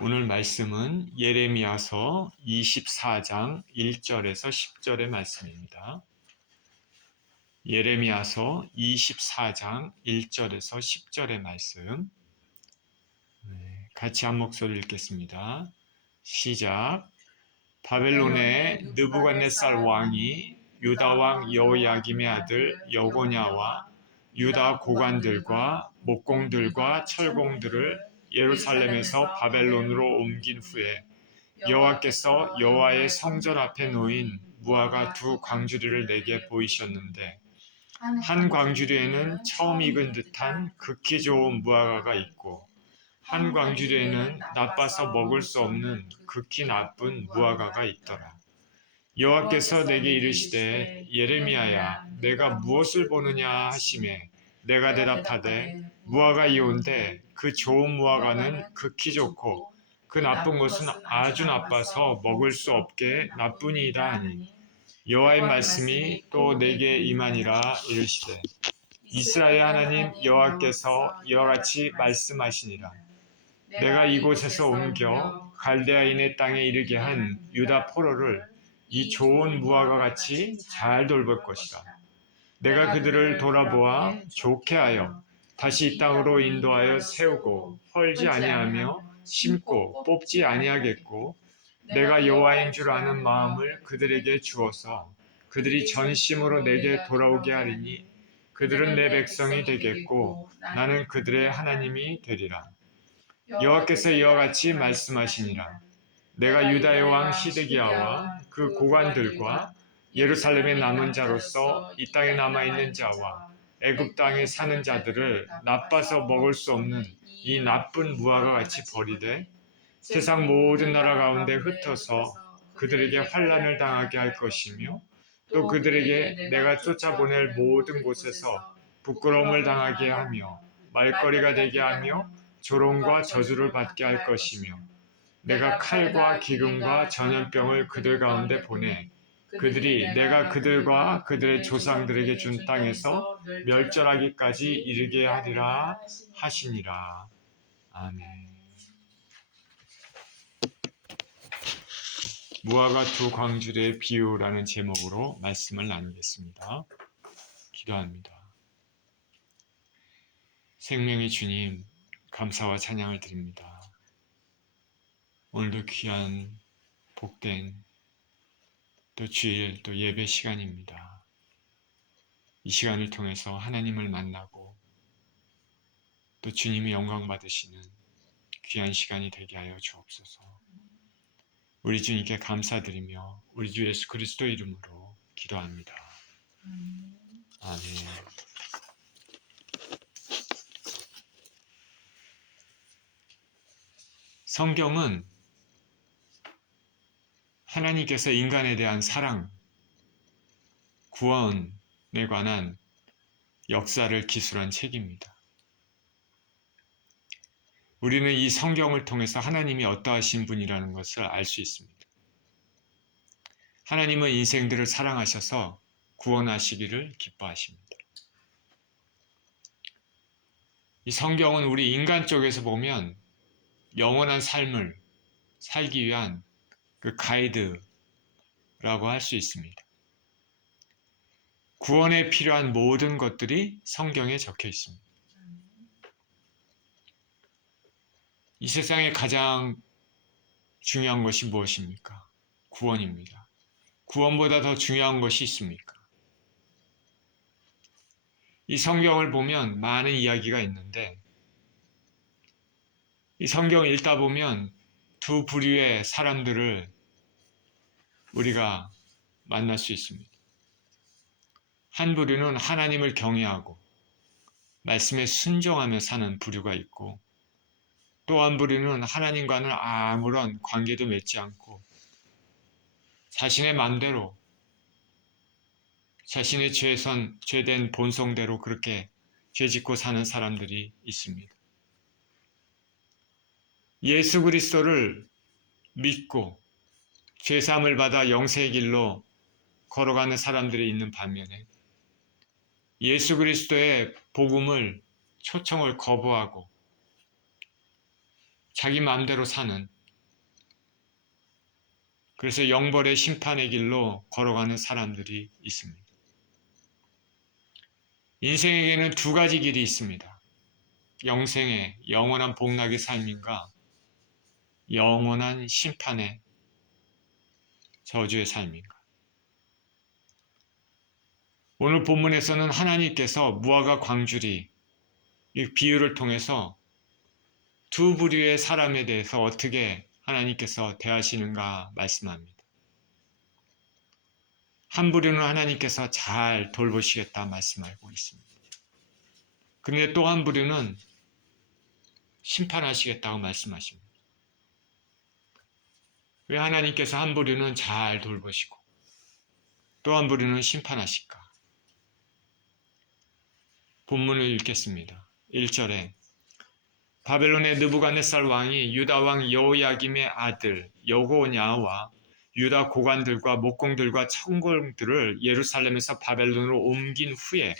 오늘 말씀은 예레미야서 24장 1절에서 10절의 말씀입니다. 예레미야서 24장 1절에서 10절의 말씀. 같이 한 목소리 읽겠습니다. 시작. 바벨론의 느부갓네살 왕이 유다 왕 여호야김의 아들 여고냐와 유다 고관들과 목공들과 철공들을 예루살렘에서 바벨론으로 옮긴 후에 여호와께서 여호와의 성전 앞에 놓인 무화과 두 광주리를 내게 보이셨는데 한 광주리에는 처음 익은 듯한 극히 좋은 무화과가 있고 한 광주리에는 나빠서 먹을 수 없는 극히 나쁜 무화과가 있더라. 여호와께서 내게 이르시되 예레미야야 내가 무엇을 보느냐 하시매 내가 대답하되 무화과이온데 그 좋은 무화과는 극히 좋고 그 나쁜 것은 아주 나빠서 먹을 수 없게 나쁘니이다 하니 여호와의 말씀이 또 내게 임하니라 이르시되 이스라엘 하나님 여호와께서 이와 같이 말씀하시니라. 내가 이곳에서 옮겨 갈대아인의 땅에 이르게 한 유다 포로를 이 좋은 무화과 같이 잘 돌볼 것이다. 내가 그들을 돌아보아 좋게 하여 다시 이 땅으로 인도하여 세우고 헐지 아니하며 심고 뽑지 아니하겠고 내가 여호와인 줄 아는 마음을 그들에게 주어서 그들이 전심으로 내게 돌아오게 하리니 그들은 내 백성이 되겠고 나는 그들의 하나님이 되리라. 여호와께서 이와 같이 말씀하시니라. 내가 유다의 왕 시드기야와 그 고관들과 예루살렘의 남은 자로서 이 땅에 남아있는 자와 애굽 땅에 사는 자들을 나빠서 먹을 수 없는 이 나쁜 무화과 같이 버리되 세상 모든 나라 가운데 흩어서 그들에게 환난을 당하게 할 것이며 또 그들에게 내가 쫓아보낼 모든 곳에서 부끄러움을 당하게 하며 말거리가 되게 하며 조롱과 저주를 받게 할 것이며 내가 칼과 기근과 전염병을 그들 가운데 보내 그들이 내가 그들과 그들의 조상들에게 준 땅에서 멸절하기까지 이르게 하리라 하시니라. 아멘. 무화과 두 광주리의 비유라는 제목으로 말씀을 나누겠습니다. 기도합니다. 생명의 주님, 감사와 찬양을 드립니다. 오늘도 귀한 복된 또 주일 또 예배 시간입니다. 이 시간을 통해서 하나님을 만나고 또 주님이 영광 받으시는 귀한 시간이 되게 하여 주옵소서. 우리 주님께 감사드리며 우리 주 예수 그리스도 이름으로 기도합니다. 아멘. 성경은 하나님께서 인간에 대한 사랑, 구원에 관한 역사를 기술한 책입니다. 우리는 이 성경을 통해서 하나님이 어떠하신 분이라는 것을 알 수 있습니다. 하나님은 인생들을 사랑하셔서 구원하시기를 기뻐하십니다. 이 성경은 우리 인간 쪽에서 보면 영원한 삶을 살기 위한 그 가이드라고 할 수 있습니다. 구원에 필요한 모든 것들이 성경에 적혀 있습니다. 이 세상에 가장 중요한 것이 무엇입니까? 구원입니다. 구원보다 더 중요한 것이 있습니까? 이 성경을 보면 많은 이야기가 있는데 이 성경을 읽다 보면 두 부류의 사람들을 우리가 만날 수 있습니다. 한 부류는 하나님을 경외하고 말씀에 순종하며 사는 부류가 있고 또 한 부류는 하나님과는 아무런 관계도 맺지 않고 자신의 마음대로 자신의 죄된 본성대로 그렇게 죄짓고 사는 사람들이 있습니다. 예수 그리스도를 믿고 죄사함을 받아 영생의 길로 걸어가는 사람들이 있는 반면에 예수 그리스도의 복음을 초청을 거부하고 자기 마음대로 사는, 그래서 영벌의 심판의 길로 걸어가는 사람들이 있습니다. 인생에게는 두 가지 길이 있습니다. 영생의 영원한 복락의 삶인가, 영원한 심판의 저주의 삶인가. 오늘 본문에서는 하나님께서 무화과 광주리, 이 비유를 통해서 두 부류의 사람에 대해서 어떻게 하나님께서 대하시는가 말씀합니다. 한 부류는 하나님께서 잘 돌보시겠다 말씀하고 있습니다. 그런데 또 한 부류는 심판하시겠다고 말씀하십니다. 왜 하나님께서 한 부류는 잘 돌보시고 또 한 부류는 심판하실까? 본문을 읽겠습니다. 1절에 바벨론의 느부갓네살 왕이 유다 왕 여호야김의 아들 여고냐와 유다 고관들과 목공들과 청공들을 예루살렘에서 바벨론으로 옮긴 후에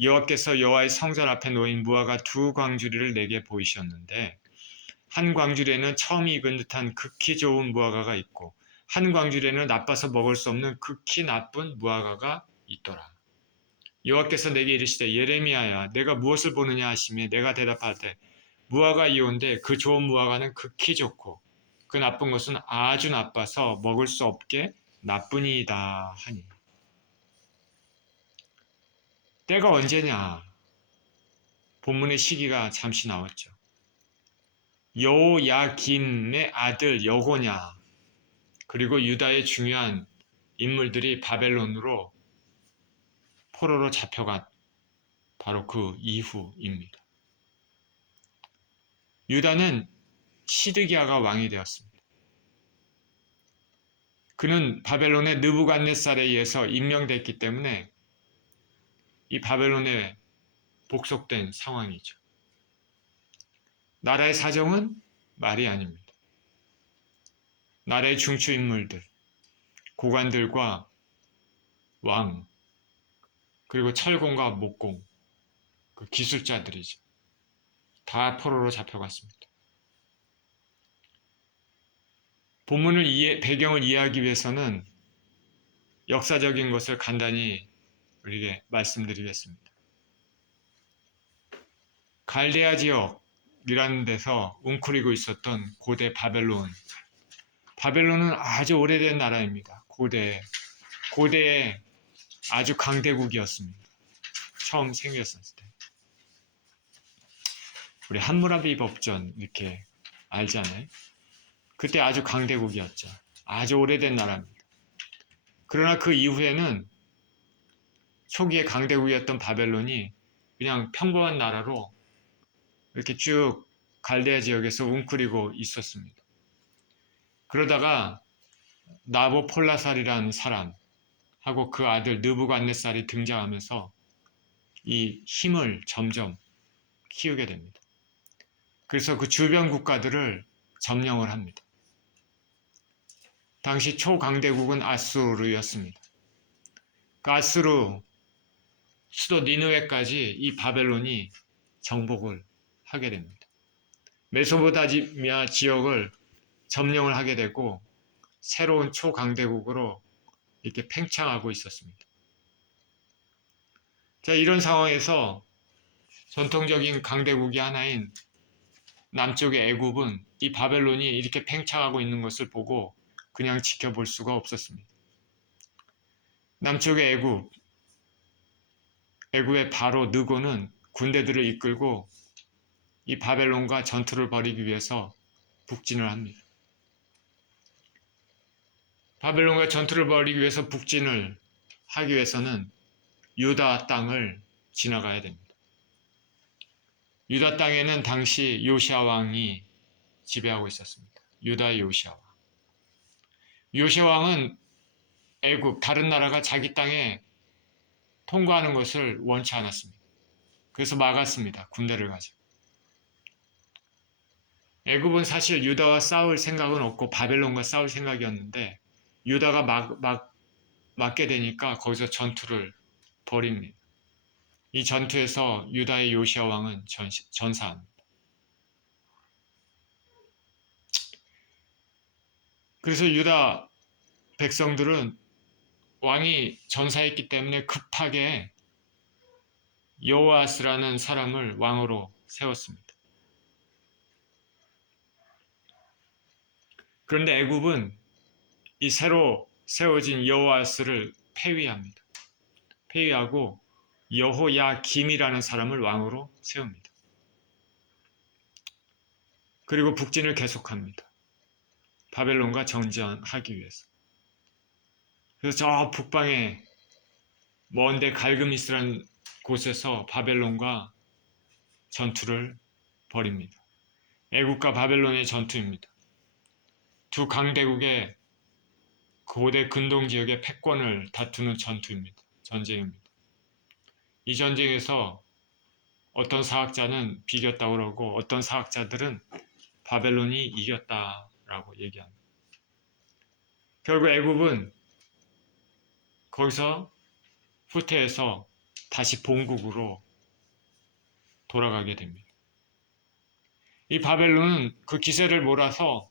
여호와께서 여호와의 성전 앞에 놓인 무화과 두 광주리를 내게 보이셨는데 한 광주리에는 처음 익은 듯한 극히 좋은 무화과가 있고 한 광주리에는 나빠서 먹을 수 없는 극히 나쁜 무화과가 있더라. 여호와께서 내게 이르시되 예레미야야 내가 무엇을 보느냐 하시며 내가 대답하되 무화과이온데 그 좋은 무화과는 극히 좋고 그 나쁜 것은 아주 나빠서 먹을 수 없게 나쁘니이다 하니. 때가 언제냐? 본문의 시기가 잠시 나왔죠. 여호야김의 아들 여고냐 그리고 유다의 중요한 인물들이 바벨론으로 포로로 잡혀간 바로 그 이후입니다. 유다는 시드기야가 왕이 되었습니다. 그는 바벨론의 느부갓네살에 의해서 임명됐기 때문에 이 바벨론에 복속된 상황이죠. 나라의 사정은 말이 아닙니다. 나라의 중추 인물들, 고관들과 왕, 그리고 철공과 목공, 그 기술자들이죠. 다 포로로 잡혀갔습니다. 본문을 배경을 이해하기 위해서는 역사적인 것을 간단히 우리에게 말씀드리겠습니다. 갈대아 지역이라는 데서 웅크리고 있었던 고대 바벨론. 바벨론은 아주 오래된 나라입니다. 고대의 아주 강대국이었습니다. 처음 생겼을 때. 우리 함무라비 법전 이렇게 알잖아요. 그때 아주 강대국이었죠. 아주 오래된 나라입니다. 그러나 그 이후에는 초기에 강대국이었던 바벨론이 그냥 평범한 나라로 이렇게 쭉 갈대아 지역에서 웅크리고 있었습니다. 그러다가 나보폴라살이라는 사람하고 그 아들 느부갓네살이 등장하면서 이 힘을 점점 키우게 됩니다. 그래서 그 주변 국가들을 점령을 합니다. 당시 초강대국은 아수르였습니다. 그 아수르 수도 니느웨까지 이 바벨론이 정복을 하게 됩니다. 메소포타미아 지역을 점령을 하게 되고 새로운 초강대국으로 이렇게 팽창하고 있었습니다. 자, 이런 상황에서 전통적인 강대국이 하나인 남쪽의 애굽은 이 바벨론이 이렇게 팽창하고 있는 것을 보고 그냥 지켜볼 수가 없었습니다. 남쪽의 애굽의 바로 느고는 군대들을 이끌고 이 바벨론과 전투를 벌이기 위해서 북진을 합니다. 바벨론과 전투를 벌이기 위해서 북진을 하기 위해서는 유다 땅을 지나가야 됩니다. 유다 땅에는 당시 요시야 왕이 지배하고 있었습니다. 유다의 요시야 왕. 요시야 왕은 애굽, 다른 나라가 자기 땅에 통과하는 것을 원치 않았습니다. 그래서 막았습니다. 군대를 가지고. 애굽은 사실 유다와 싸울 생각은 없고 바벨론과 싸울 생각이었는데 유다가 막게 되니까 거기서 전투를 벌입니다. 이 전투에서 유다의 요시야 왕은 전사합니다. 그래서 유다 백성들은 왕이 전사했기 때문에 급하게 여호아스라는 사람을 왕으로 세웠습니다. 그런데 애굽은 이 새로 세워진 여호아스를 폐위합니다. 폐위하고 여호야김이라는 사람을 왕으로 세웁니다. 그리고 북진을 계속합니다. 바벨론과 정전하기 위해서. 그래서 저 북방에 먼데 갈그미스라는 곳에서 바벨론과 전투를 벌입니다. 애굽과 바벨론의 전투입니다. 두 강대국의 고대 근동 지역의 패권을 다투는 전쟁입니다. 이 전쟁에서 어떤 사학자는 비겼다고 그러고 어떤 사학자들은 바벨론이 이겼다라고 얘기합니다. 결국 애굽은 거기서 후퇴해서 다시 본국으로 돌아가게 됩니다. 이 바벨론은 그 기세를 몰아서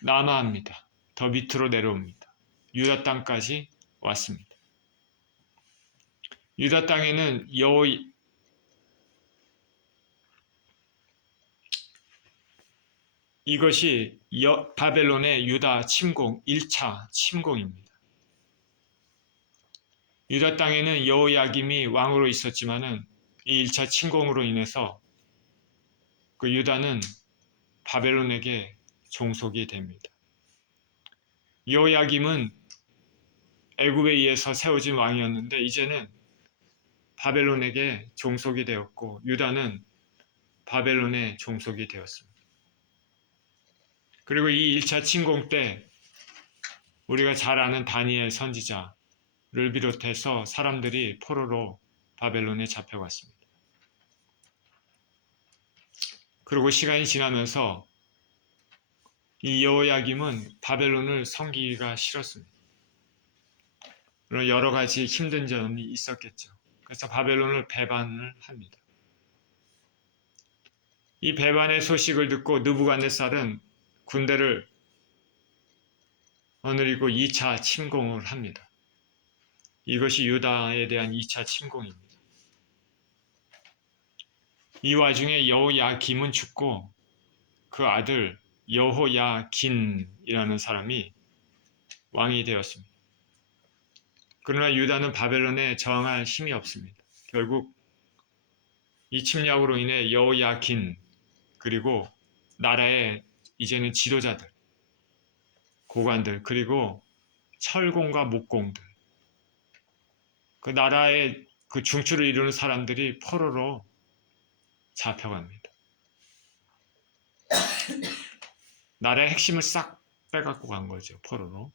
남하합니다. 더 밑으로 내려옵니다. 유다 땅까지 왔습니다. 유다 땅에는 이것이 바벨론의 유다 침공, 1차 침공입니다. 유다 땅에는 여호야김이 왕으로 있었지만은 이 1차 침공으로 인해서 그 유다는 바벨론에게 종속이 됩니다. 여호야김은 애굽에 의해서 세워진 왕이었는데 이제는 바벨론에게 종속이 되었고 유다는 바벨론의 종속이 되었습니다. 그리고 이 1차 침공 때 우리가 잘 아는 다니엘 선지자를 비롯해서 사람들이 포로로 바벨론에 잡혀갔습니다. 그리고 시간이 지나면서 이 여호야김은 바벨론을 섬기기가 싫었습니다. 여러 가지 힘든 점이 있었겠죠. 그래서 바벨론을 배반을 합니다. 이 배반의 소식을 듣고 느부갓네살은 군대를 거느리고 2차 침공을 합니다. 이것이 유다에 대한 2차 침공입니다. 이 와중에 여호야김은 죽고 그 아들 여호야긴이라는 사람이 왕이 되었습니다. 그러나 유다는 바벨론에 저항할 힘이 없습니다. 결국 이 침략으로 인해 여호야긴 그리고 나라의 이제는 지도자들, 고관들 그리고 철공과 목공들 그 나라의 그 중추를 이루는 사람들이 포로로 잡혀갑니다. 나라의 핵심을 싹 빼갖고 간 거죠. 포로로.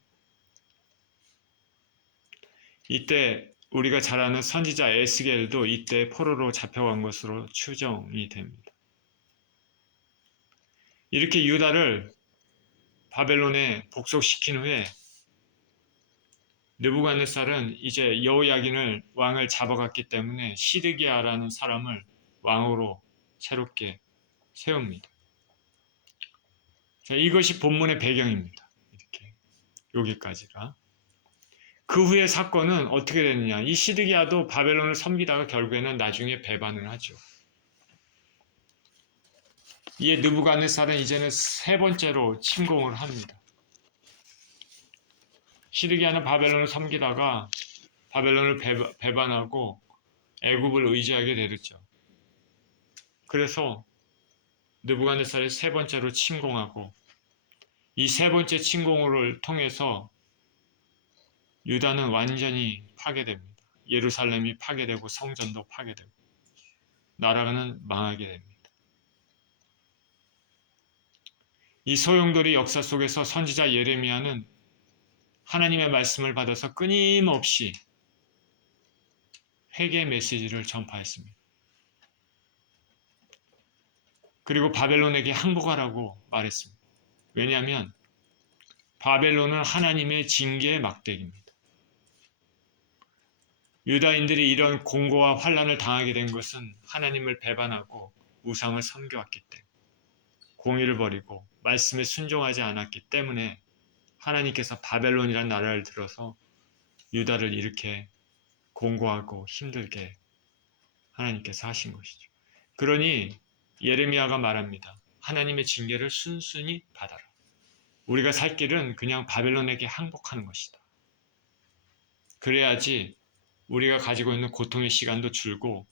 이때 우리가 잘 아는 선지자 에스겔도 이때 포로로 잡혀간 것으로 추정이 됩니다. 이렇게 유다를 바벨론에 복속시킨 후에 느부갓네살은 이제 여호야긴을 왕을 잡아갔기 때문에 시드기야라는 사람을 왕으로 새롭게 세웁니다. 자, 이것이 본문의 배경입니다. 이렇게 여기까지가. 그 후의 사건은 어떻게 되느냐? 이 시드기야도 바벨론을 섬기다가 결국에는 나중에 배반을 하죠. 이에 느부갓네살은 이제는 세 번째로 침공을 합니다. 시드기야는 바벨론을 섬기다가 바벨론을 배반하고 애굽을 의지하게 되었죠. 그래서 느부갓네살이 세 번째로 침공하고 이 세 번째 침공을 통해서 유다는 완전히 파괴됩니다. 예루살렘이 파괴되고 성전도 파괴되고 나라는 망하게 됩니다. 이 소용돌이 역사 속에서 선지자 예레미야는 하나님의 말씀을 받아서 끊임없이 회개 메시지를 전파했습니다. 그리고 바벨론에게 항복하라고 말했습니다. 왜냐하면 바벨론은 하나님의 징계의 막대기입니다. 유다인들이 이런 공고와 환난을 당하게 된 것은 하나님을 배반하고 우상을 섬겨왔기 때문에 공의를 버리고 말씀에 순종하지 않았기 때문에 하나님께서 바벨론이라는 나라를 들어서 유다를 이렇게 공고하고 힘들게 하나님께서 하신 것이죠. 그러니 예레미야가 말합니다. 하나님의 징계를 순순히 받아라. 우리가 살 길은 그냥 바벨론에게 항복하는 것이다. 그래야지 우리가 가지고 있는 고통의 시간도 줄고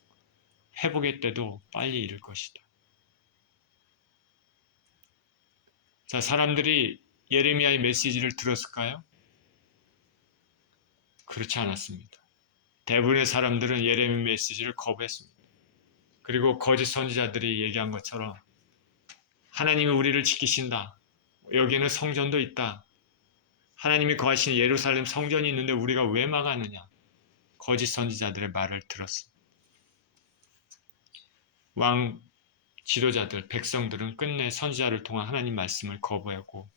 회복의 때도 빨리 이를 것이다. 자, 사람들이 예레미야의 메시지를 들었을까요? 그렇지 않았습니다. 대부분의 사람들은 예레미야 메시지를 거부했습니다. 그리고 거짓 선지자들이 얘기한 것처럼 하나님이 우리를 지키신다. 여기에는 성전도 있다. 하나님이 거하시는 예루살렘 성전이 있는데 우리가 왜 막았느냐. 거짓 선지자들의 말을 들었습니다. 왕 지도자들, 백성들은 끝내 선지자를 통한 하나님 말씀을 거부하고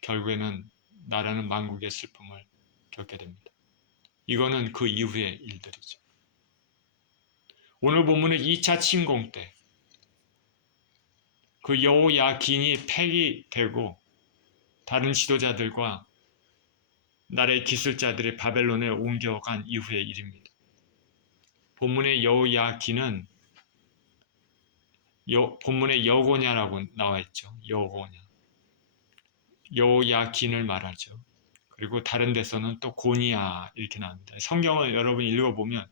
결국에는 나라는 만국의 슬픔을 겪게 됩니다. 이거는 그 이후의 일들이죠. 오늘 본문은 2차 침공 때 그 여호야긴이 폐기되고 다른 지도자들과 나라의 기술자들이 바벨론에 옮겨간 이후의 일입니다. 본문의 여호야긴은 본문에 여고냐라고 나와 있죠. 여고냐. 여호야긴을 말하죠. 그리고 다른 데서는 또 고니야 이렇게 나옵니다. 성경을 여러분 읽어보면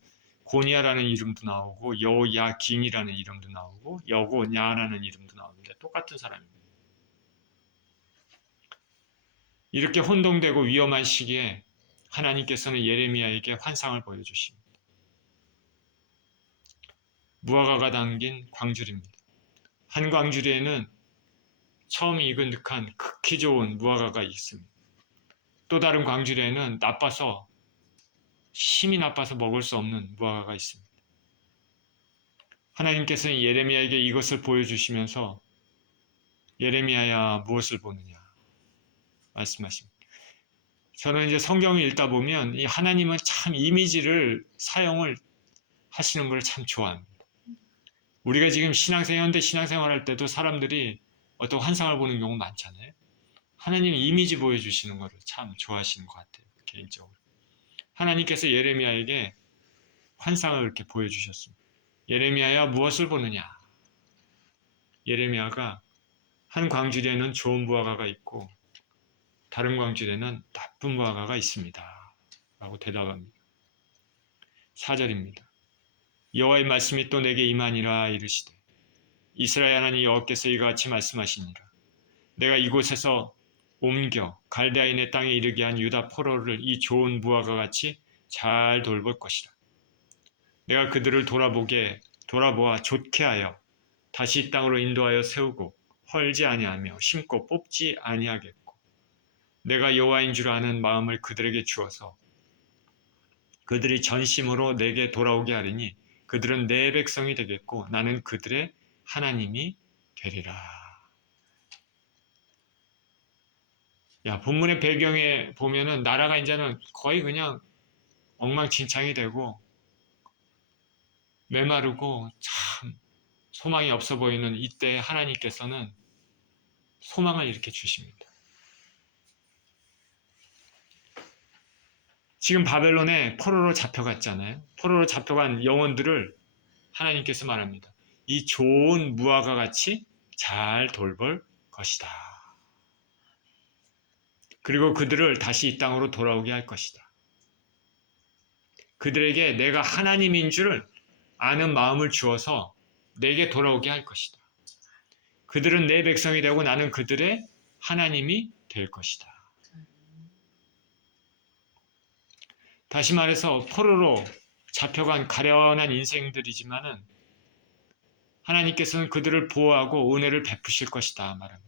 고니야라는 이름도 나오고 여호야긴이라는 이름도 나오고 여고냐라는 이름도 나옵니다. 똑같은 사람입니다. 이렇게 혼동되고 위험한 시기에 하나님께서는 예레미야에게 환상을 보여주십니다. 무화과가 담긴 광주리입니다. 한 광주리에는 처음 익은 듯한 극히 좋은 무화과가 있습니다. 또 다른 광주리에는 심이 나빠서 먹을 수 없는 무화과가 있습니다. 하나님께서는 예레미야에게 이것을 보여주시면서 예레미야야 무엇을 보느냐 말씀하십니다. 저는 이제 성경을 읽다 보면 이 하나님은 참 이미지를 사용을 하시는 걸 참 좋아합니다. 우리가 지금 현대 신앙생활 할 때도 사람들이 어떤 환상을 보는 경우 많잖아요. 하나님은 이미지 보여주시는 것을 참 좋아하시는 것 같아요. 개인적으로. 하나님께서 예레미야에게 환상을 이렇게 보여주셨습니다. 예레미야야 무엇을 보느냐? 예레미야가 한 광주리에는 좋은 무화과가 있고 다른 광주리에는 나쁜 무화과가 있습니다. 라고 대답합니다. 4절입니다. 여호와의 말씀이 또 내게 임하니라 이르시되 이스라엘 하나님 여호와께서 이와 같이 말씀하시니라. 내가 이곳에서 옮겨 갈대아인의 땅에 이르게 한 유다 포로를 이 좋은 무화과 같이 잘 돌볼 것이라. 내가 그들을 돌아보아 좋게 하여 다시 이 땅으로 인도하여 세우고 헐지 아니하며 심고 뽑지 아니하겠고 내가 여호와인 줄 아는 마음을 그들에게 주어서 그들이 전심으로 내게 돌아오게 하리니 그들은 내 백성이 되겠고 나는 그들의 하나님이 되리라. 야, 본문의 배경에 보면은 나라가 이제는 거의 그냥 엉망진창이 되고 메마르고 참 소망이 없어 보이는 이때 하나님께서는 소망을 이렇게 주십니다. 지금 바벨론에 포로로 잡혀갔잖아요. 포로로 잡혀간 영혼들을 하나님께서 말합니다. 이 좋은 무화과 같이 잘 돌볼 것이다. 그리고 그들을 다시 이 땅으로 돌아오게 할 것이다. 그들에게 내가 하나님인 줄 아는 마음을 주어서 내게 돌아오게 할 것이다. 그들은 내 백성이 되고 나는 그들의 하나님이 될 것이다. 다시 말해서 포로로 잡혀간 가련한 인생들이지만은 하나님께서는 그들을 보호하고 은혜를 베푸실 것이다 말합니다.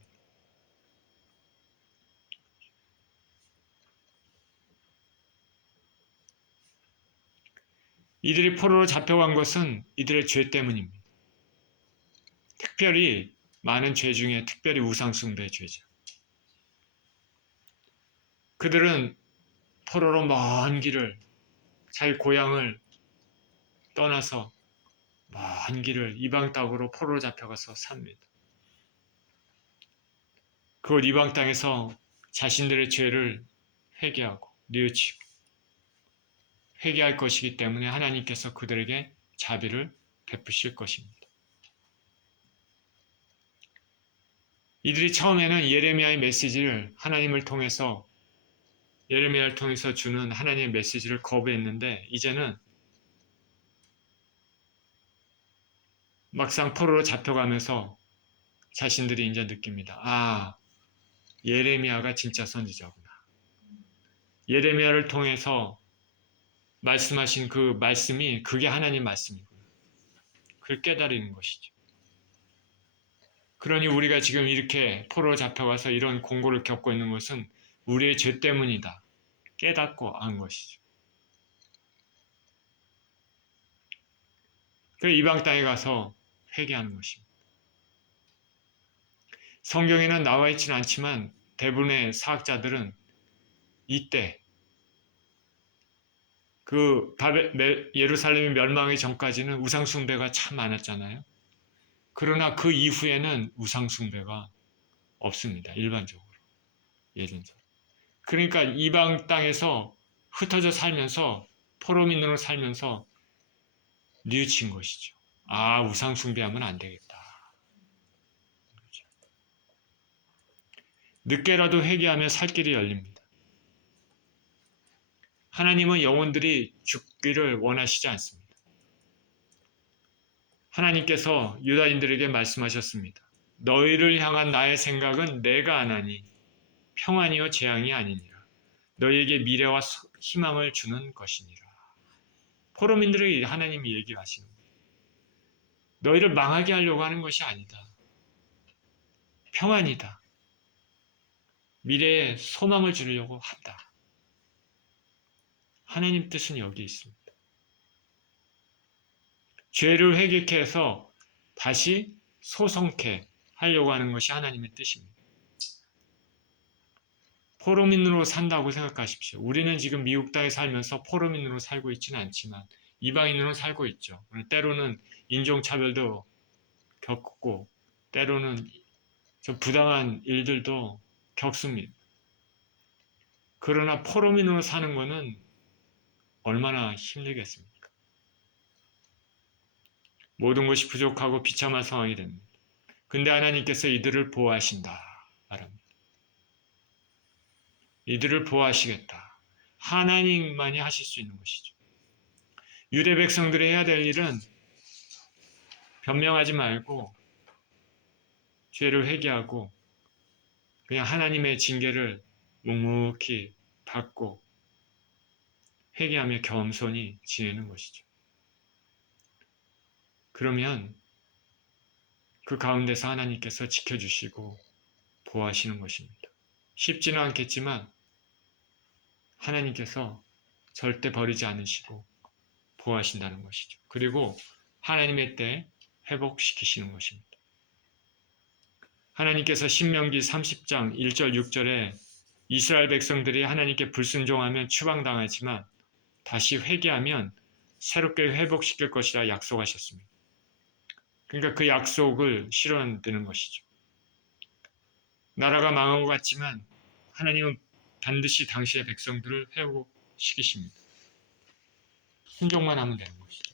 이들이 포로로 잡혀간 것은 이들의 죄 때문입니다. 특별히 많은 죄 중에 특별히 우상숭배의 죄죠. 그들은 포로로 먼 길을 자기 고향을 떠나서 먼 길을 이방 땅으로 포로로 잡혀가서 삽니다. 그 이방 땅에서 자신들의 죄를 회개하고 뉘우치고 회개할 것이기 때문에 하나님께서 그들에게 자비를 베푸실 것입니다. 이들이 처음에는 예레미야의 메시지를 하나님을 통해서 예레미야를 통해서 주는 하나님의 메시지를 거부했는데 이제는 막상 포로로 잡혀가면서 자신들이 이제 느낍니다. 아, 예레미야가 진짜 선지자구나. 예레미야를 통해서 말씀하신 그 말씀이 그게 하나님 말씀이구나. 그걸 깨달는 것이죠. 그러니 우리가 지금 이렇게 포로로 잡혀가서 이런 공고를 겪고 있는 것은 우리의 죄 때문이다. 깨닫고 안 것이죠. 그래서 이방 땅에 가서 회개하는 것입니다. 성경에는 나와 있지는 않지만 대부분의 사학자들은 이때 그 예루살렘이 멸망하기 전까지는 우상숭배가 참 많았잖아요. 그러나 그 이후에는 우상숭배가 없습니다. 일반적으로. 예전처럼. 그러니까 이방 땅에서 흩어져 살면서 포로민으로 살면서 뉘우친 것이죠. 아, 우상숭배하면 안 되겠다. 늦게라도 회개하면 살 길이 열립니다. 하나님은 영혼들이 죽기를 원하시지 않습니다. 하나님께서 유다인들에게 말씀하셨습니다. 너희를 향한 나의 생각은 내가 아나니 평안이요 재앙이 아니니라. 너희에게 미래와 희망을 주는 것이니라. 포로민들에게 하나님이 얘기하시는 거예요. 너희를 망하게 하려고 하는 것이 아니다. 평안이다. 미래에 소망을 주려고 한다. 하나님 뜻은 여기 있습니다. 죄를 회개케 해서 다시 소성케 하려고 하는 것이 하나님의 뜻입니다. 포로민으로 산다고 생각하십시오. 우리는 지금 미국 땅에 살면서 포로민으로 살고 있지는 않지만 이방인으로 살고 있죠. 때로는 인종차별도 겪고 때로는 좀 부당한 일들도 겪습니다. 그러나 포로민으로 사는 것은 얼마나 힘들겠습니까? 모든 것이 부족하고 비참한 상황이 됩니다. 근데 하나님께서 이들을 보호하신다 말합니다. 이들을 보호하시겠다. 하나님만이 하실 수 있는 것이죠. 유대 백성들이 해야 될 일은 변명하지 말고 죄를 회개하고 그냥 하나님의 징계를 묵묵히 받고 회개하며 겸손히 지내는 것이죠. 그러면 그 가운데서 하나님께서 지켜주시고 보호하시는 것입니다. 쉽지는 않겠지만 하나님께서 절대 버리지 않으시고 보호하신다는 것이죠. 그리고 하나님의 때 회복시키시는 것입니다. 하나님께서 신명기 30장 1절 6절에 이스라엘 백성들이 하나님께 불순종하면 추방당하지만 다시 회개하면 새롭게 회복시킬 것이라 약속하셨습니다. 그러니까 그 약속을 실현되는 것이죠. 나라가 망한 것 같지만 하나님은 반드시 당시의 백성들을 회복시키십니다. 순종만 하면 되는 것이죠.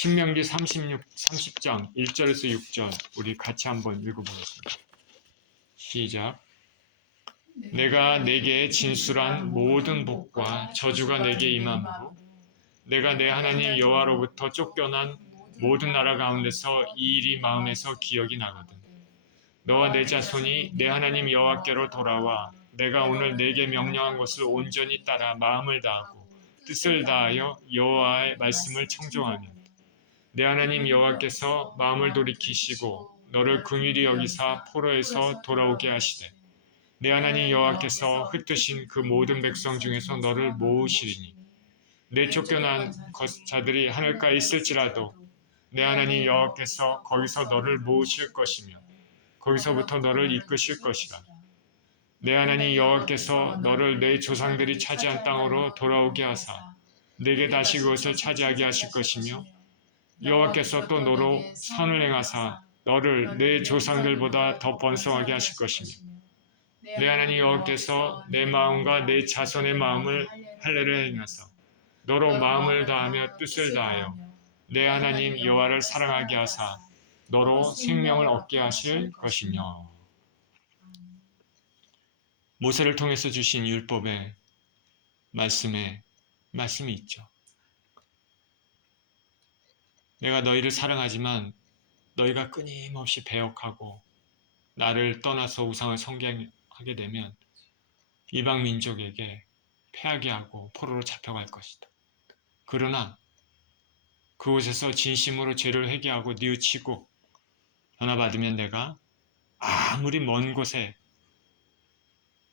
신명기 30장 1절에서 6절 우리 같이 한번 읽어보겠습니다. 시작. 내가 내게 진술한 모든 복과 저주가 내게 임함으로 내가 내 하나님 여호와로부터 쫓겨난 모든 나라 가운데서 이 일이 마음에서 기억이 나거든. 너와 내 자손이 내 하나님 여호와께로 돌아와 내가 오늘 내게 명령한 것을 온전히 따라 마음을 다하고 뜻을 다하여 여호와의 말씀을 청종하면 내 하나님 여호와께서 마음을 돌이키시고 너를 긍휼히 여기사 포로에서 돌아오게 하시되 내 하나님 여호와께서 흩으신 그 모든 백성 중에서 너를 모으시리니 내 쫓겨난 자들이 하늘가에 있을지라도 내 하나님 여호와께서 거기서 너를 모으실 것이며 거기서부터 너를 이끄실 것이라. 내 하나님 여호와께서 너를 내 조상들이 차지한 땅으로 돌아오게 하사 내게 다시 그것을 차지하게 하실 것이며 여호와께서 또 너로 선을 행하사 너를 내 조상들보다 더 번성하게 하실 것이며 내 하나님 여호와께서 내 마음과 내 자손의 마음을 할례를 행하사 너로 마음을 다하며 뜻을 다하여 내 하나님 여호와를 사랑하게 하사 너로 생명을 얻게 하실 것이며. 모세를 통해서 주신 율법의 말씀이 있죠. 내가 너희를 사랑하지만 너희가 끊임없이 배역하고 나를 떠나서 우상을 섬기게 되면 이방 민족에게 패하게 하고 포로로 잡혀갈 것이다. 그러나 그곳에서 진심으로 죄를 회개하고 뉘우치고 변화받으면 내가 아무리 먼 곳에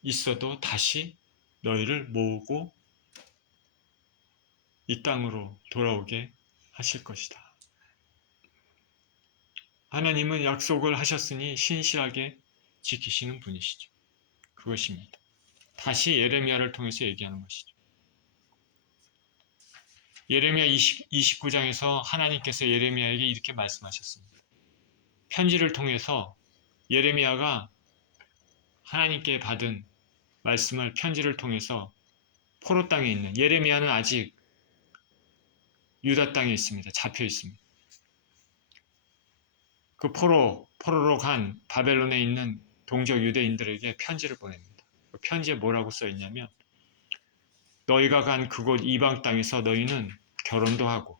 있어도 다시 너희를 모으고 이 땅으로 돌아오게 하실 것이다. 하나님은 약속을 하셨으니 신실하게 지키시는 분이시죠. 그것입니다. 다시 예레미야를 통해서 얘기하는 것이죠. 예레미야 29장에서 하나님께서 예레미야에게 이렇게 말씀하셨습니다. 편지를 통해서 예레미야가 하나님께 받은 말씀을 편지를 통해서 포로 땅에 있는, 예레미야는 아직 유다 땅에 있습니다. 잡혀 있습니다. 그 포로로 간 바벨론에 있는 동족 유대인들에게 편지를 보냅니다. 그 편지에 뭐라고 써 있냐면, 너희가 간 그곳 이방 땅에서 너희는 결혼도 하고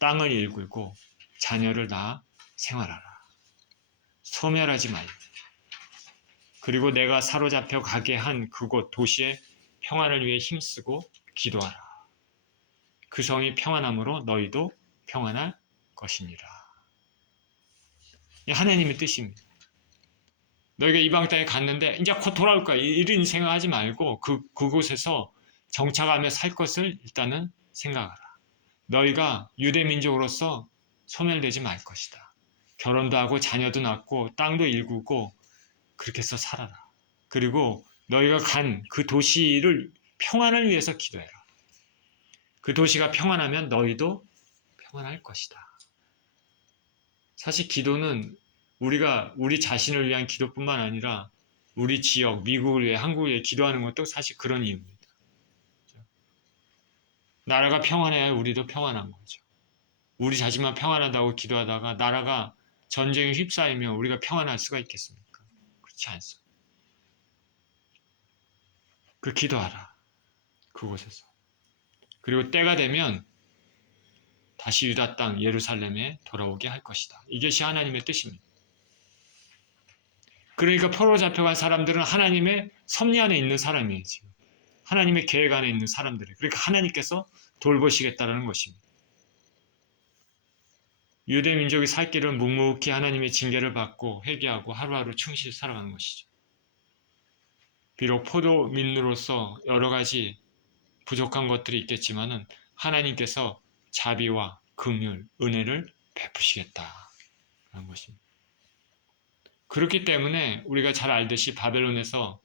땅을 일구고 자녀를 낳아 생활하라. 소멸하지 말라. 그리고 내가 사로잡혀 가게 한 그곳 도시의 평안을 위해 힘쓰고 기도하라. 그 성이 평안함으로 너희도 평안할 것이니라. 하나님의 뜻입니다. 너희가 이방 땅에 갔는데 이제 곧 돌아올 거야. 이런 생각하지 말고 그곳에서 정착하며 살 것을 일단은 생각하라. 너희가 유대민족으로서 소멸되지 말 것이다. 결혼도 하고 자녀도 낳고 땅도 일구고 그렇게 해서 살아라. 그리고 너희가 간 그 도시를 평안을 위해서 기도해라. 그 도시가 평안하면 너희도 평안할 것이다. 사실 기도는 우리가 우리 자신을 위한 기도뿐만 아니라 우리 지역, 미국을 위해, 한국을 위해 기도하는 것도 사실 그런 이유입니다. 나라가 평안해야 우리도 평안한 거죠. 우리 자신만 평안하다고 기도하다가 나라가 전쟁에 휩싸이면 우리가 평안할 수가 있겠습니까? 그렇지 않습니다. 그 기도하라. 그곳에서. 그리고 때가 되면 다시 유다 땅 예루살렘에 돌아오게 할 것이다. 이것이 하나님의 뜻입니다. 그러니까 포로 잡혀간 사람들은 하나님의 섭리 안에 있는 사람이에요. 지금. 하나님의 계획 안에 있는 사람들이에요. 그러니까 하나님께서 돌보시겠다는 것입니다. 유대 민족이 살 길은 묵묵히 하나님의 징계를 받고 회개하고 하루하루 충실히 살아가는 것이죠. 비록 포도민으로서 여러 가지 부족한 것들이 있겠지만은 하나님께서 자비와 긍휼, 은혜를 베푸시겠다는 것입니다. 그렇기 때문에 우리가 잘 알듯이 바벨론에서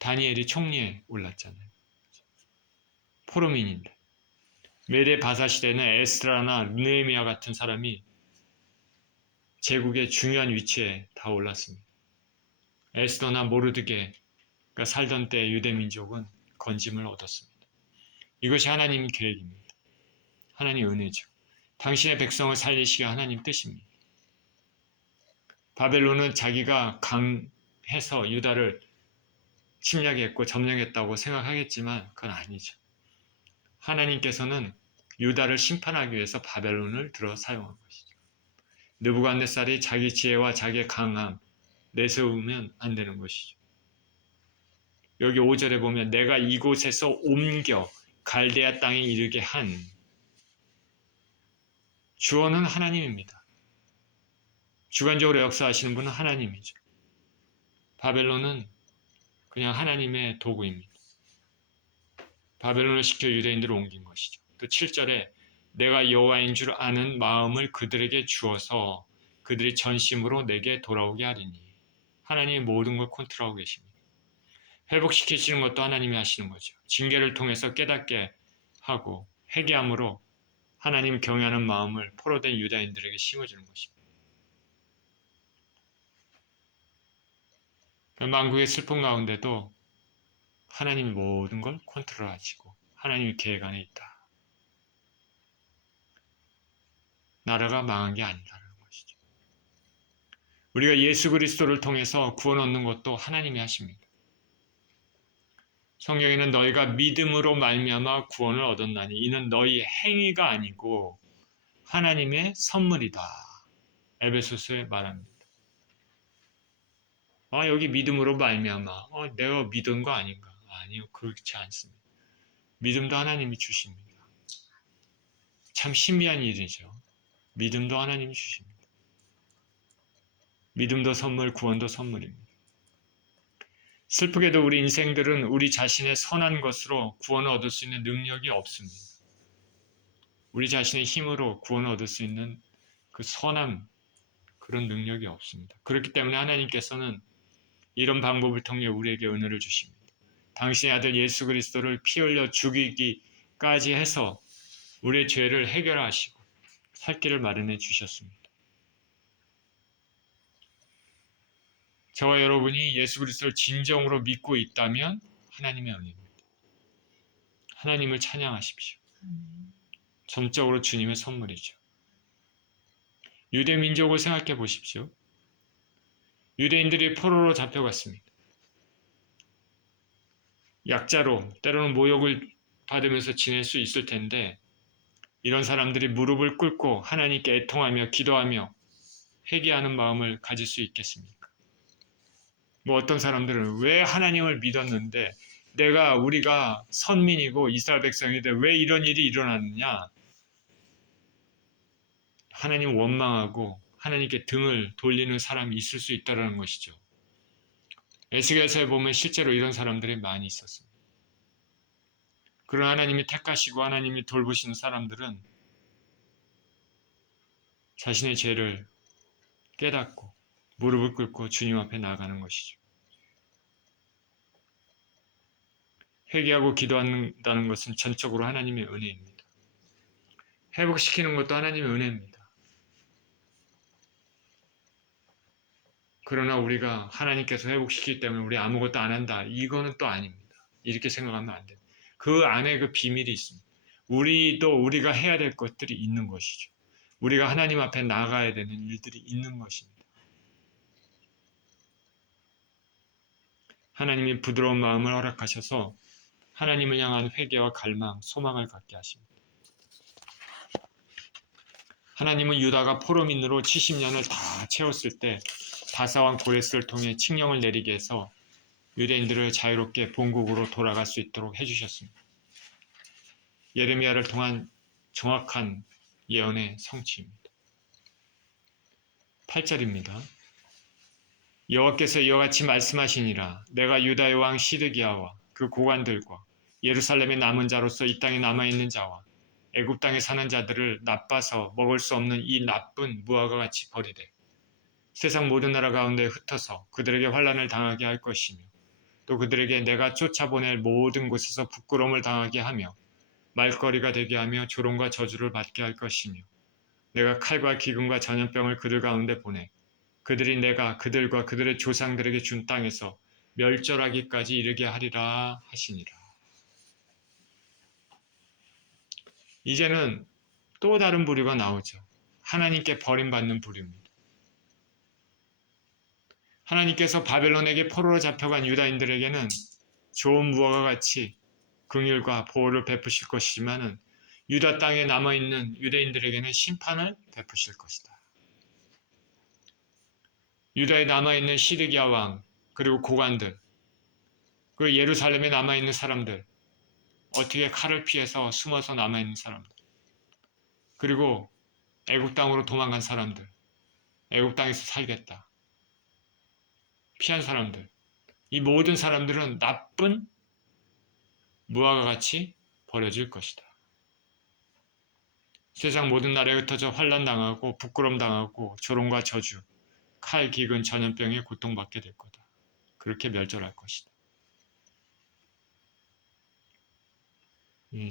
다니엘이 총리에 올랐잖아요. 포로민인데. 메데 바사 시대는 에스드라나 느헤미야 같은 사람이 제국의 중요한 위치에 다 올랐습니다. 에스더나 모르드게가 살던 때 유대민족은 건짐을 얻었습니다. 이것이 하나님 계획입니다. 하나님 은혜죠. 당신의 백성을 살리시게 하나님 뜻입니다. 바벨론은 자기가 강해서 유다를 침략했고 점령했다고 생각하겠지만 그건 아니죠. 하나님께서는 유다를 심판하기 위해서 바벨론을 들어 사용한 것이죠. 느부갓네살이 자기 지혜와 자기의 강함 내세우면 안 되는 것이죠. 여기 5절에 보면 내가 이곳에서 옮겨 갈대아 땅에 이르게 한 주어는 하나님입니다. 주관적으로 역사하시는 분은 하나님이죠. 바벨론은 그냥 하나님의 도구입니다. 바벨론을 시켜 유대인들을 옮긴 것이죠. 또 7절에 내가 여호와인 줄 아는 마음을 그들에게 주어서 그들이 전심으로 내게 돌아오게 하리니. 하나님이 모든 걸 컨트롤하고 계십니다. 회복시키시는 것도 하나님이 하시는 거죠. 징계를 통해서 깨닫게 하고 회개함으로 하나님 경외하는 마음을 포로된 유다인들에게 심어주는 것입니다. 만국의 슬픔 가운데도 하나님이 모든 걸 컨트롤하시고 하나님의 계획 안에 있다. 나라가 망한 게 아니라는 것이죠. 우리가 예수 그리스도를 통해서 구원 얻는 것도 하나님이 하십니다. 성경에는 너희가 믿음으로 말미암아 구원을 얻었나니 이는 너희 행위가 아니고 하나님의 선물이다. 에베소서에 말합니다. 여기 믿음으로 말미암아 내가 믿은 거 아닌가? 아니요, 그렇지 않습니다. 믿음도 하나님이 주십니다. 참 신비한 일이죠. 믿음도 하나님이 주십니다. 믿음도 선물, 구원도 선물입니다. 슬프게도 우리 인생들은 우리 자신의 선한 것으로 구원을 얻을 수 있는 능력이 없습니다. 우리 자신의 힘으로 구원을 얻을 수 있는 그 선한 그런 능력이 없습니다. 그렇기 때문에 하나님께서는 이런 방법을 통해 우리에게 은혜를 주십니다. 당신의 아들 예수 그리스도를 피 흘려 죽이기까지 해서 우리의 죄를 해결하시고 살 길을 마련해 주셨습니다. 저와 여러분이 예수 그리스도를 진정으로 믿고 있다면 하나님의 은혜입니다. 하나님을 찬양하십시오. 전적으로 주님의 선물이죠. 유대 민족을 생각해 보십시오. 유대인들이 포로로 잡혀갔습니다. 약자로 때로는 모욕을 받으면서 지낼 수 있을 텐데 이런 사람들이 무릎을 꿇고 하나님께 애통하며 기도하며 회개하는 마음을 가질 수 있겠습니까? 어떤 사람들은 왜 하나님을 믿었는데 우리가 선민이고 이스라엘 백성인데 왜 이런 일이 일어났느냐? 하나님 원망하고 하나님께 등을 돌리는 사람이 있을 수 있다는 것이죠. 에스겔서에 보면 실제로 이런 사람들이 많이 있었습니다. 그런 하나님이 택하시고 하나님이 돌보시는 사람들은 자신의 죄를 깨닫고 무릎을 꿇고 주님 앞에 나아가는 것이죠. 회개하고 기도한다는 것은 전적으로 하나님의 은혜입니다. 회복시키는 것도 하나님의 은혜입니다. 그러나 우리가 하나님께서 회복시키기 때문에 우리 아무것도 안 한다. 이거는 또 아닙니다. 이렇게 생각하면 안 됩니다. 그 안에 그 비밀이 있습니다. 우리가 해야 될 것들이 있는 것이죠. 우리가 하나님 앞에 나가야 되는 일들이 있는 것입니다. 하나님이 부드러운 마음을 허락하셔서 하나님을 향한 회개와 갈망, 소망을 갖게 하십니다. 하나님은 유다가 포로민으로 70년을 다 채웠을 때 바사왕 고레스를 통해 칙령을 내리게 해서 유대인들을 자유롭게 본국으로 돌아갈 수 있도록 해주셨습니다. 예레미야를 통한 정확한 예언의 성취입니다. 8절입니다. 여호와께서 이와 같이 말씀하시니라. 내가 유다의 왕 시드기야와 그 고관들과 예루살렘의 남은 자로서 이 땅에 남아있는 자와 애굽 땅에 사는 자들을 나빠서 먹을 수 없는 이 나쁜 무화과 같이 버리되 세상 모든 나라 가운데 흩어서 그들에게 환난을 당하게 할 것이며 또 그들에게 내가 쫓아보낼 모든 곳에서 부끄러움을 당하게 하며 말거리가 되게 하며 조롱과 저주를 받게 할 것이며 내가 칼과 기근과 전염병을 그들 가운데 보내 그들이 내가 그들과 그들의 조상들에게 준 땅에서 멸절하기까지 이르게 하리라 하시니라. 이제는 또 다른 부류가 나오죠. 하나님께 버림받는 부류입니다. 하나님께서 바벨론에게 포로로 잡혀간 유다인들에게는 좋은 무화과 같이 긍휼과 보호를 베푸실 것이지만은 유다 땅에 남아있는 유대인들에게는 심판을 베푸실 것이다. 유다에 남아있는 시드기야 왕 그리고 고관들 그리고 예루살렘에 남아있는 사람들 어떻게 칼을 피해서 숨어서 남아있는 사람들 그리고 애굽 땅으로 도망간 사람들 애굽 땅에서 살겠다 피한 사람들 이 모든 사람들은 나쁜 무화과 같이 버려질 것이다. 세상 모든 나라에 흩어져 환난당하고 부끄럼당하고 조롱과 저주 칼, 기근, 전염병에 고통받게 될 거다. 그렇게 멸절할 것이다.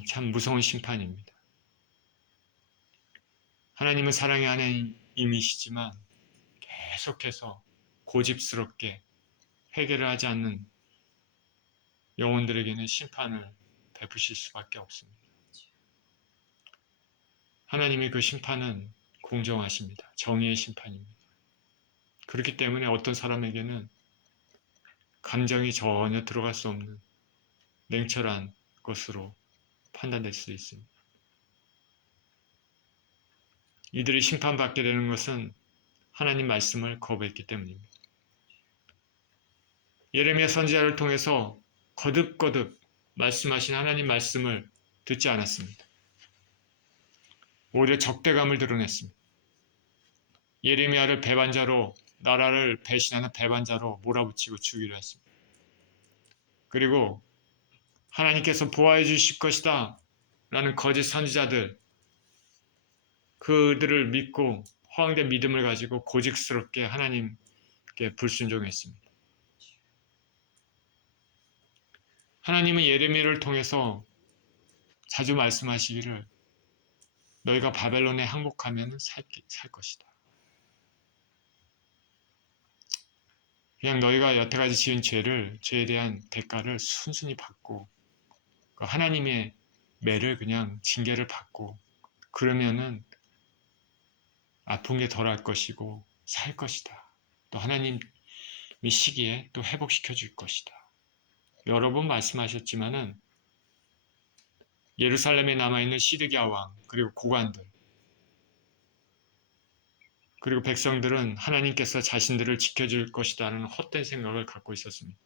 참 무서운 심판입니다. 하나님은 사랑의 하나님이시지만 계속해서 고집스럽게 회개를 하지 않는 영혼들에게는 심판을 베푸실 수밖에 없습니다. 하나님의 그 심판은 공정하십니다. 정의의 심판입니다. 그렇기 때문에 어떤 사람에게는 감정이 전혀 들어갈 수 없는 냉철한 것으로 판단될 수 있습니다. 이들이 심판받게 되는 것은 하나님 말씀을 거부했기 때문입니다. 예레미야 선지자를 통해서 거듭거듭 말씀하신 하나님 말씀을 듣지 않았습니다. 오히려 적대감을 드러냈습니다. 예레미야를 배반자로, 나라를 배신하는 배반자로 몰아붙이고 죽이려 했습니다. 그리고 하나님께서 보호해 주실 것이다 라는 거짓 선지자들, 그들을 믿고 허황된 믿음을 가지고 고집스럽게 하나님께 불순종했습니다. 하나님은 예레미야를 통해서 자주 말씀하시기를 너희가 바벨론에 항복하면 살 것이다. 그냥 너희가 여태까지 지은 죄에 대한 대가를 순순히 받고 하나님의 매를 그냥 징계를 받고 그러면은 아픈 게 덜할 것이고 살 것이다. 또 하나님의 시기에 또 회복시켜 줄 것이다. 여러 번 말씀하셨지만은 예루살렘에 남아있는 시드기야 왕 그리고 고관들 그리고 백성들은 하나님께서 자신들을 지켜줄 것이라는 헛된 생각을 갖고 있었습니다.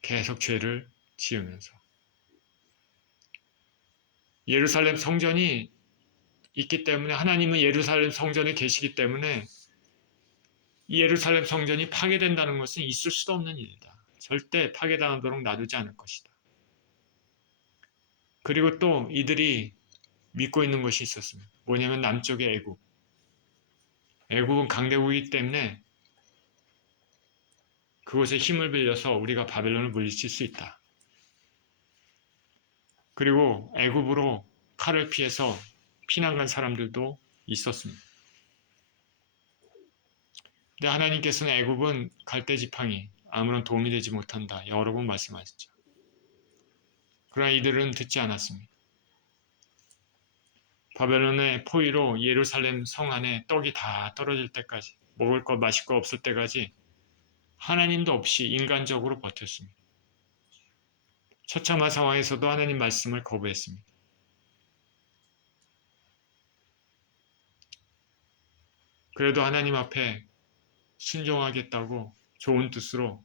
계속 죄를 지으면서 예루살렘 성전이 있기 때문에 하나님은 예루살렘 성전에 계시기 때문에 이 예루살렘 성전이 파괴된다는 것은 있을 수도 없는 일이다. 절대 파괴당하도록 놔두지 않을 것이다. 그리고 또 이들이 믿고 있는 것이 있었습니다. 뭐냐면 남쪽의 애굽. 애굽은 강대국이기 때문에 그곳에 힘을 빌려서 우리가 바벨론을 물리칠 수 있다. 그리고 애굽으로 칼을 피해서 피난 간 사람들도 있었습니다. 근데 하나님께서는 애굽은 갈대 지팡이 아무런 도움이 되지 못한다. 여러 번 말씀하셨죠. 그러나 이들은 듣지 않았습니다. 바벨론의 포위로 예루살렘 성 안에 떡이 다 떨어질 때까지 먹을 것 마실 거 없을 때까지 하나님도 없이 인간적으로 버텼습니다. 처참한 상황에서도 하나님 말씀을 거부했습니다. 그래도 하나님 앞에 순종하겠다고 좋은 뜻으로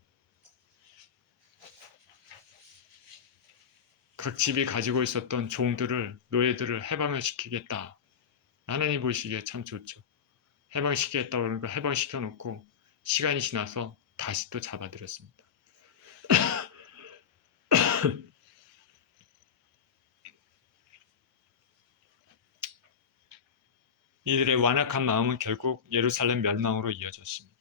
각 집이 가지고 있었던 종들을, 노예들을 해방을 시키겠다. 하나님 보시기에 참 좋죠. 해방시키겠다 그러니까 해방시켜 놓고 시간이 지나서 다시 또 잡아들였습니다. 이들의 완악한 마음은 결국 예루살렘 멸망으로 이어졌습니다.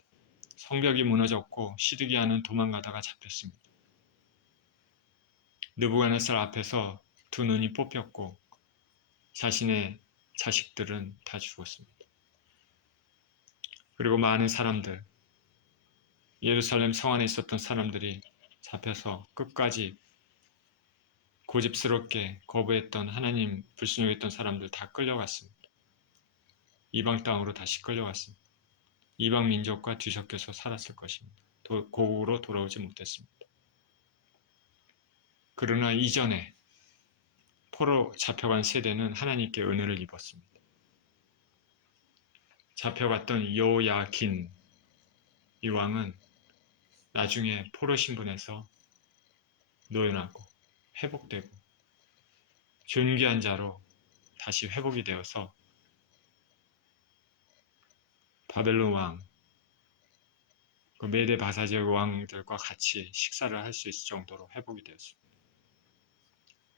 성벽이 무너졌고 시드기야는 도망가다가 잡혔습니다. 느부갓네살 앞에서 두 눈이 뽑혔고 자신의 자식들은 다 죽었습니다. 그리고 많은 사람들, 예루살렘 성 안에 있었던 사람들이 잡혀서 끝까지 고집스럽게 거부했던 하나님 불순종했던 사람들 다 끌려갔습니다. 이방 땅으로 다시 끌려갔습니다. 이방 민족과 뒤섞여서 살았을 것입니다. 고국으로 돌아오지 못했습니다. 그러나 이전에 포로 잡혀간 세대는 하나님께 은혜를 입었습니다. 잡혀갔던 여호야긴 이 왕은 나중에 포로 신분에서 노연하고 회복되고 존귀한 자로 다시 회복이 되어서 바벨론 왕, 그 메데 바사 지역 왕들과 같이 식사를 할 수 있을 정도로 회복이 되었습니다.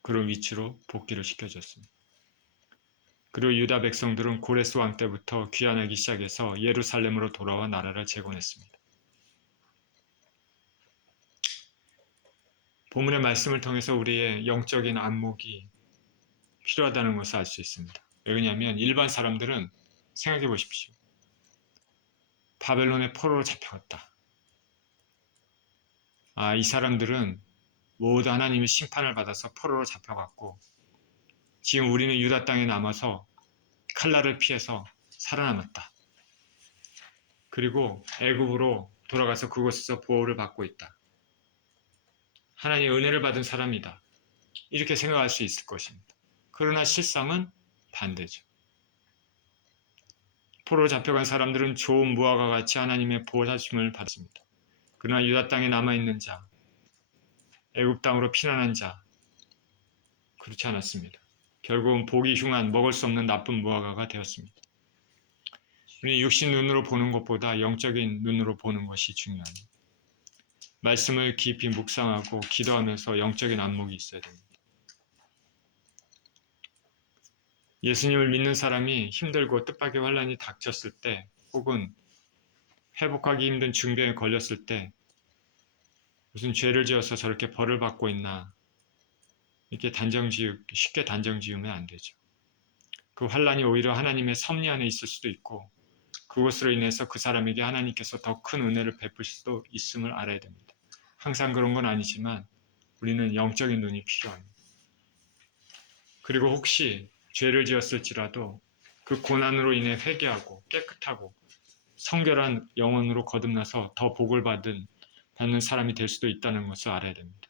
그런 위치로 복귀를 시켜줬습니다. 그리고 유다 백성들은 고레스 왕 때부터 귀환하기 시작해서 예루살렘으로 돌아와 나라를 재건했습니다. 본문의 말씀을 통해서 우리의 영적인 안목이 필요하다는 것을 알 수 있습니다. 왜 그러냐면 일반 사람들은 생각해 보십시오. 바벨론의 포로로 잡혀갔다. 이 사람들은 모두 하나님의 심판을 받아서 포로로 잡혀갔고 지금 우리는 유다 땅에 남아서 칼날을 피해서 살아남았다. 그리고 애굽으로 돌아가서 그곳에서 보호를 받고 있다. 하나님의 은혜를 받은 사람이다. 이렇게 생각할 수 있을 것입니다. 그러나 실상은 반대죠. 포로로 잡혀간 사람들은 좋은 무화과 같이 하나님의 보호하심을 받습니다. 그러나 유다 땅에 남아있는 자, 애굽 땅으로 피난한 자, 그렇지 않았습니다. 결국은 보기 흉한 먹을 수 없는 나쁜 무화과가 되었습니다. 우리 육신 눈으로 보는 것보다 영적인 눈으로 보는 것이 중요합니다. 말씀을 깊이 묵상하고 기도하면서 영적인 안목이 있어야 됩니다. 예수님을 믿는 사람이 힘들고 뜻밖의 환난이 닥쳤을 때 혹은 회복하기 힘든 중병에 걸렸을 때 무슨 죄를 지어서 저렇게 벌을 받고 있나 이렇게 쉽게 단정 지으면 안 되죠. 그 환난이 오히려 하나님의 섭리 안에 있을 수도 있고 그것으로 인해서 그 사람에게 하나님께서 더 큰 은혜를 베풀 수도 있음을 알아야 됩니다. 항상 그런 건 아니지만 우리는 영적인 눈이 필요합니다. 그리고 혹시 죄를 지었을지라도 그 고난으로 인해 회개하고 깨끗하고 성결한 영혼으로 거듭나서 더 복을 받는 사람이 될 수도 있다는 것을 알아야 됩니다.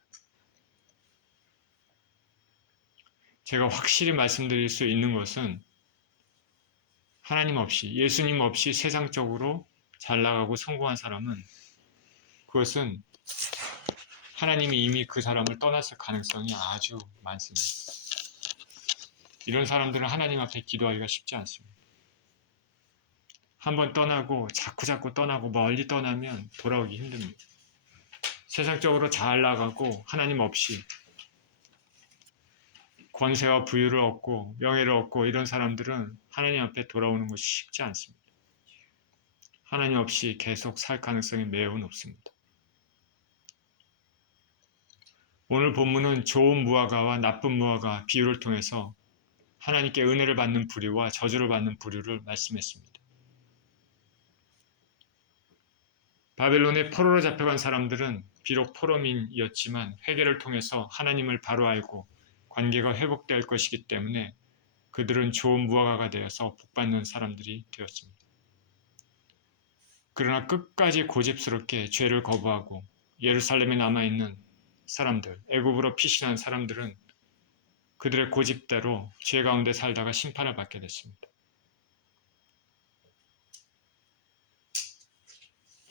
제가 확실히 말씀드릴 수 있는 것은 하나님 없이, 예수님 없이 세상적으로 잘 나가고 성공한 사람은 그것은 하나님이 이미 그 사람을 떠났을 가능성이 아주 많습니다. 이런 사람들은 하나님 앞에 기도하기가 쉽지 않습니다. 한번 떠나고 자꾸 떠나고 멀리 떠나면 돌아오기 힘듭니다. 세상적으로 잘 나가고 하나님 없이 권세와 부유를 얻고 명예를 얻고 이런 사람들은 하나님 앞에 돌아오는 것이 쉽지 않습니다. 하나님 없이 계속 살 가능성이 매우 높습니다. 오늘 본문은 좋은 무화과와 나쁜 무화과 비유를 통해서 하나님께 은혜를 받는 부류와 저주를 받는 부류를 말씀했습니다. 바벨론에 포로로 잡혀간 사람들은 비록 포로민이었지만 회개를 통해서 하나님을 바로 알고 관계가 회복될 것이기 때문에 그들은 좋은 무화과가 되어서 복받는 사람들이 되었습니다. 그러나 끝까지 고집스럽게 죄를 거부하고 예루살렘에 남아있는 사람들, 애굽으로 피신한 사람들은 그들의 고집대로 죄 가운데 살다가 심판을 받게 됐습니다.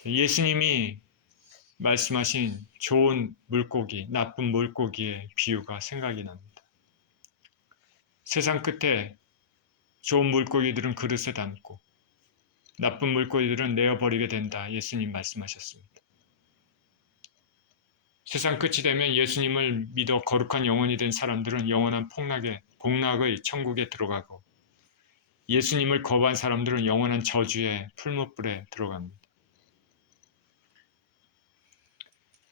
예수님이 말씀하신 좋은 물고기, 나쁜 물고기의 비유가 생각이 납니다. 세상 끝에 좋은 물고기들은 그릇에 담고 나쁜 물고기들은 내어버리게 된다. 예수님 말씀하셨습니다. 세상 끝이 되면 예수님을 믿어 거룩한 영혼이 된 사람들은 영원한 복락의 천국에 들어가고 예수님을 거부한 사람들은 영원한 저주의 풀무불에 들어갑니다.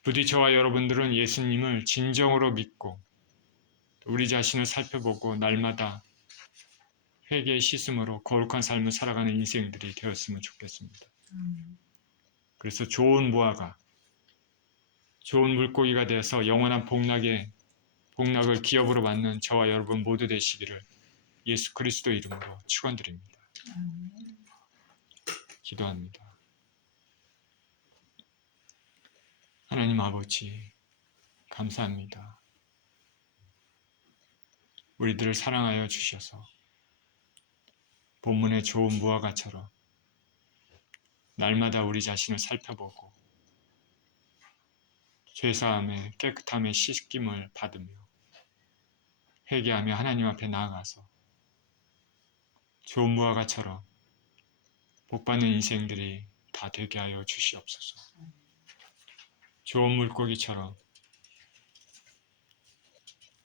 부디 저와 여러분들은 예수님을 진정으로 믿고 우리 자신을 살펴보고 날마다 회개의 씻음으로 거룩한 삶을 살아가는 인생들이 되었으면 좋겠습니다. 그래서 좋은 무화과, 좋은 물고기가 되어서 영원한 복락을 기업으로 받는 저와 여러분 모두 되시기를 예수 그리스도 이름으로 축원드립니다. 기도합니다. 하나님 아버지, 감사합니다. 우리들을 사랑하여 주셔서 본문의 좋은 무화과처럼 날마다 우리 자신을 살펴보고 죄사함에 깨끗함에 씻김을 받으며 회개하며 하나님 앞에 나아가서 좋은 무화과처럼 복받는 인생들이 다 되게 하여 주시옵소서. 좋은 물고기처럼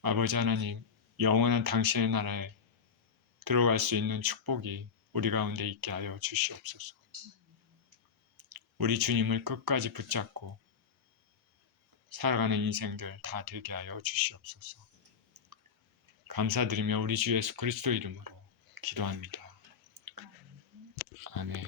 아버지 하나님 영원한 당신의 나라에 들어갈 수 있는 축복이 우리 가운데 있게 하여 주시옵소서. 우리 주님을 끝까지 붙잡고 살아가는 인생들 다 되게 하여 주시옵소서. 감사드리며 우리 주 예수 그리스도 이름으로 기도합니다. 아멘.